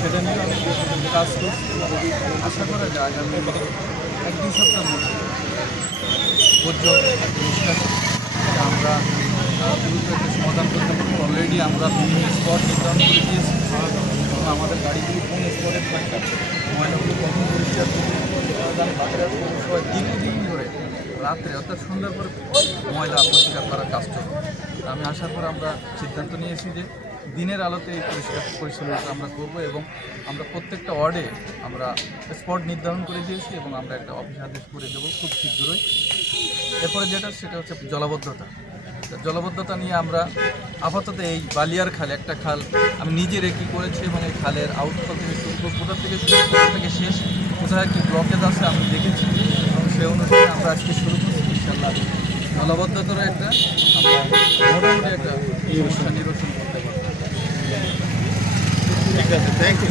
সেটা নিয়ে আমি কাজ করছি। আশা করা যায় আগামী 1-2 সপ্তাহের মধ্যে বর্জ্য নিষ্কাশন আমরা দ্রুত একটা সমাধান করতে পারবো। অলরেডি আমরা বিভিন্ন স্পট নির্ধারণ করে দিয়েছি এবং আমাদের গাড়িগুলি কোন স্পটে থাকবে, ময়লাগুলো কখন পরিষ্কার করবে, বাজার পৌরসভায় দীর্ঘদিন ধরে রাত্রে অর্থাৎ সন্ধ্যার পরে ময়লা পরিষ্কার করার কাজ চলবে। আমি আসার পর আমরা সিদ্ধান্ত নিয়েছি যে দিনের আলোতে এই পরিষ্কার পরিচ্ছন্নতা আমরা করব এবং আমরা প্রত্যেকটা ওয়ার্ডে আমরা স্পট নির্ধারণ করে দিয়েছি এবং আমরা একটা অফিস আদেশ করে দেবো খুব শীঘ্রই। এরপরে সেটা হচ্ছে জলাবদ্ধতা। জলাবদ্ধতা নিয়ে আমরা আপাতত এই বালিয়ার খাল, একটা খাল আমি নিজে রেকি করেছি এবং এই খালের আউটফল থেকে শুরু করে কোথা থেকে শেষ কোথায় একটি ব্লকেজ আছে আমি দেখেছি এবং সে অনুযায়ী আমরা আজকে শুরু করছি। ইনশাআল্লাহ জলাবদ্ধতার একটা আমরা মোটামুটি একটা সমস্যা নিরসন করতে পারবো। ঠিক আছে, থ্যাংক ইউ।